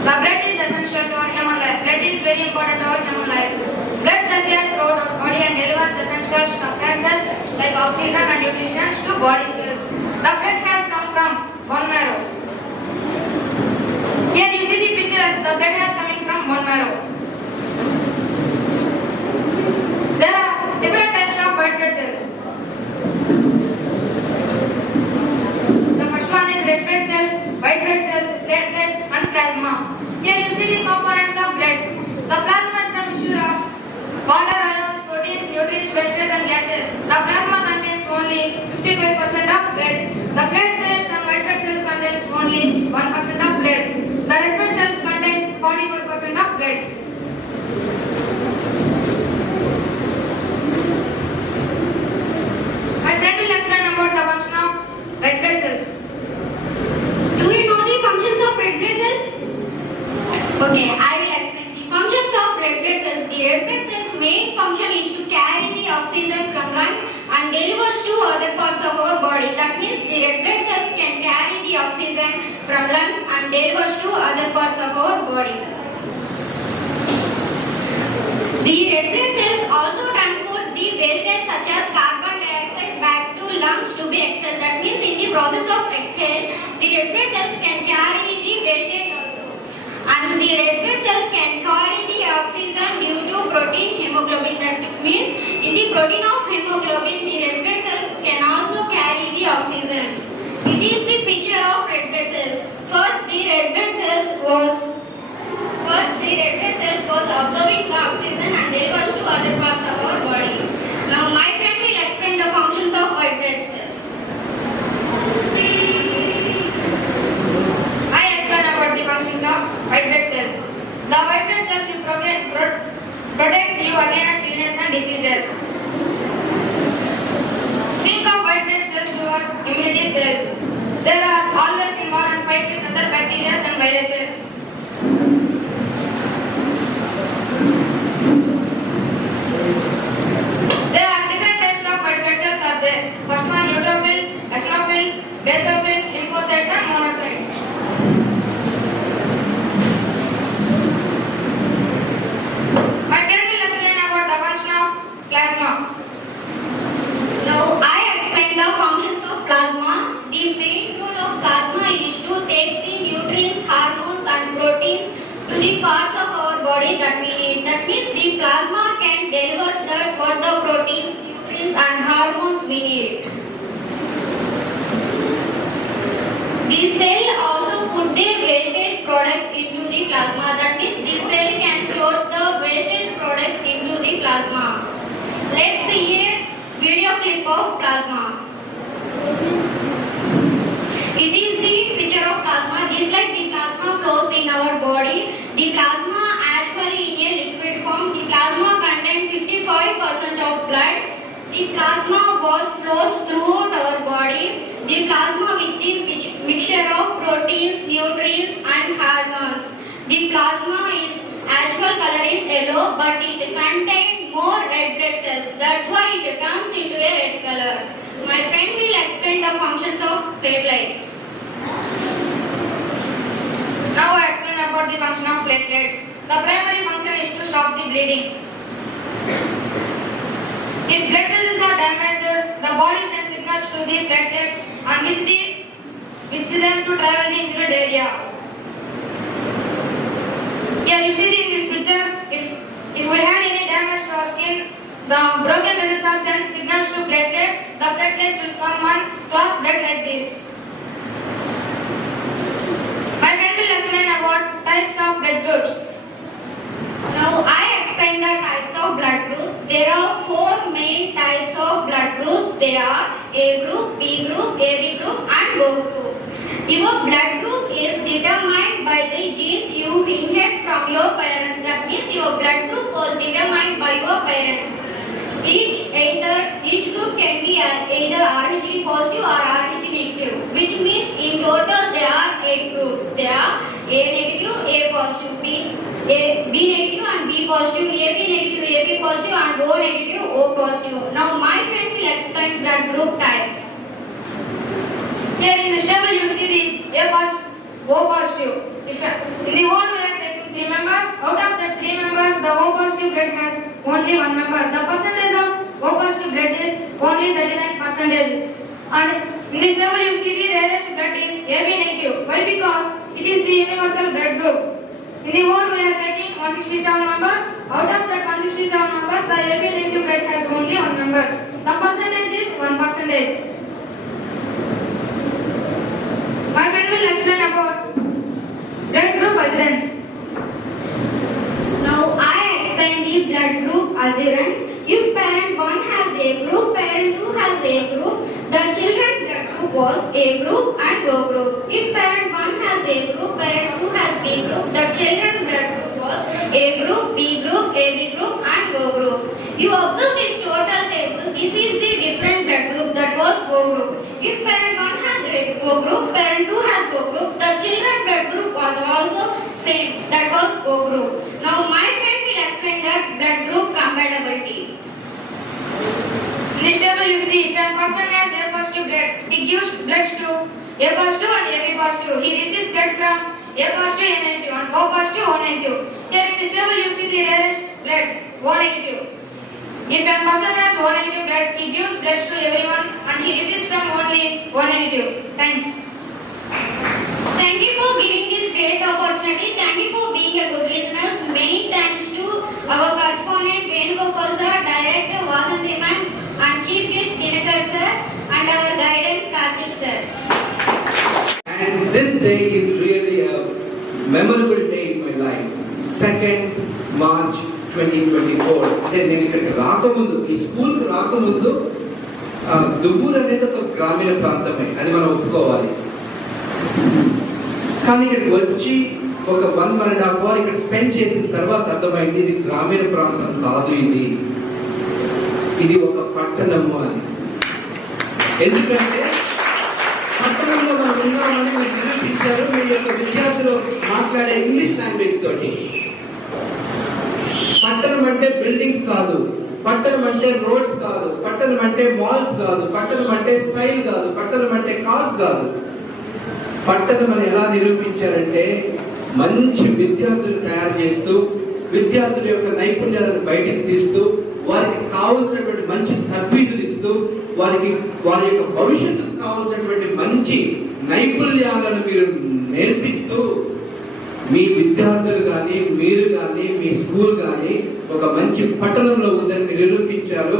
The blood is essential to our human life. Blood is very important to our human life. Blood circulates throughout our body and delivers essential substances like oxygen and nutrition to body cells. The blood has come from bone marrow. Here you see the picture. The blood has coming from bone marrow. There are different types of white blood cells. The first one is red blood cells, white blood cells, platelets and plasma. Here you see the components of blood. The plasma is the mixture of water, ions, proteins, nutrients, wastes and gases. The plasma contains only 55% of blood. The blood cells and white blood cells contains only 1% of blood. The red blood cells contains 44% of blood. My friend will explain about the function of red blood cells. Do you know the functions of red blood cells? Okay, I will explain the functions of red blood cells. The red blood cells' main function is to carry the oxygen from lungs and delivers to other parts of our body. That means the red blood cells can carry the oxygen from lungs and delivers to other parts of our body. The red blood cells also transport the wastage such as carbon dioxide back to lungs to be exhaled. That means in the process of exhale, the red blood cells can carry the wastage also. And the red blood cells can carry the oxygen due to protein hemoglobin. That means in the protein of hemoglobin, the red blood cells can also carry the oxygen. It is the picture of red blood cells. First, the red blood cells was observing the oxygen and delivers to other parts of our body. Now, my friend will explain the functions of white blood cells. I explain about the functions of white blood cells. The white blood cells will protect you against illness and diseases. Think of white blood cells your immunity cells. They are always in war and fight with other bacteria and viruses. There are different types of white blood cells are there. First one neutrophils, eosinophils, basophils, lymphocytes and monocytes. My friend will explain about the function of plasma. Now, I explain the functions of plasma. The main role of plasma is to take the nutrients, hormones and proteins to the parts of our body that we need. That means the plasma can deliver what the proteins, nutrients and hormones we need. The cell also put their wastage products into the plasma. That means the cell can store the wastage products into the plasma. Let's see a video clip of plasma. It is the picture of plasma. This like the plasma flows in our body. The plasma actually in a liquid form. The plasma contains 55% of blood. The plasma flows throughout our body. The plasma with the mixture of proteins, nutrients and hormones. The plasma is actual color is yellow, but it contains more red blood cells. That's why it turns into a red color. My friend will explain the functions of platelets. Now I explain about the function of platelets. The primary function is to stop the bleeding. If blood vessels are damaged, the body sends signals to the platelets and which them to travel the injured area. Here you see in this picture, if we had any damage to our skin, the broken vessels are sent signals to platelets. The platelets will form one clot blood like this. My friend will explain about types of blood groups. Now I explain the types of blood group. There are 4 main types of blood group. They are A group, B group, AB group and O group. Your blood group is determined by the genes you inherit from your parents. That means your blood group was determined by your parents. Each group can be as either Rh positive or Rh negative, which means in total there are 8 groups. They are A negative, A positive, B negative and B positive, AB negative, AB positive and O negative, O positive. Now my friend will explain blood group types. Here in this table you see the A positive, O positive. In the whole we are taking 3 members. Out of the 3 members, the O positive blood has only 1 member. The percentage of O positive blood is only 39%. And in this table you see the rarest blood is AB negative. Why? Because it is the universal blood group. In the whole we are taking 167 members. Out of that 167 members, the AB negative blood has only 1 member. The percentage is 1%. My friend will explain about blood group assurance. Now I explain the blood group assurance. If parent 1 has A group, parent 2 has A group, the children blood group was A group and O group. If parent 1 has A group, parent 2 has B group, the children blood group was A group, B group, AB group and O group. You observe this total table. This is the different blood group, that was O group. If parent 1 has O group, parent 2 has O group, the children blood group was also same, that was O group. Now my friend will explain that blood group compatibility. In this table you see if a person has A positive blood, he gives blood to A positive and AB positive. He receives blood from A positive, A negative and O positive, O negative. Here in this table you see the rarest blood, O negative. If a person has O negative blood, he gives blood to everyone and he receives from only O negative. Thanks. Thank you for giving this great opportunity. Thank you for being a good listeners. Many thanks to our correspondent Venugopal sir, director Vasanthi ma'am, and chief guest Dinakar sir, and our guidance Karthik sir. And this day is really a memorable day in my life. 2nd March 2024. అంటే నేను ఇక్కడికి రాకముందు, ఈ స్కూల్కి రాకముందు దుబ్బూరు అనేది ఒక గ్రామీణ ప్రాంతమే, అది మనం ఒప్పుకోవాలి. కానీ ఇక్కడికి వచ్చి ఒక 1.5 hours ఇక్కడ స్పెండ్ చేసిన తర్వాత అర్థమైంది ఇది గ్రామీణ ప్రాంతం కాదు, ఇది ఒక పట్టణము అని. ఎందుకంటే పట్టణంలో మనం ఉన్నామని మీరు నిరూపించారు మీ యొక్క విద్యార్థులు మాట్లాడే ఇంగ్లీష్ లాంగ్వేజ్ తోటి. పట్టణం అంటే బిల్డింగ్స్ కాదు, పట్టణం అంటే రోడ్స్ కాదు, పట్టణం అంటే మాల్స్ కాదు, పట్టణం అంటే స్టైల్ కాదు, పట్టణం అంటే కార్స్ కాదు. పట్టణం అని ఎలా నిరూపించారంటే మంచి విద్యార్థులు తయారు చేస్తూ, విద్యార్థుల యొక్క నైపుణ్యాలను బయటికి తీస్తూ, వారికి కావలసినటువంటి మంచి తర్ఫీదులు ఇస్తూ, వారి యొక్క భవిష్యత్తుకు కావలసినటువంటి మంచి నైపుణ్యాలను మీరు నేర్పిస్తూ, మీ విద్యార్థులు కానీ మీరు కానీ మీ స్కూల్ కానీ ఒక మంచి పట్టణంలో ఉందని మీరు నిరూపించారు.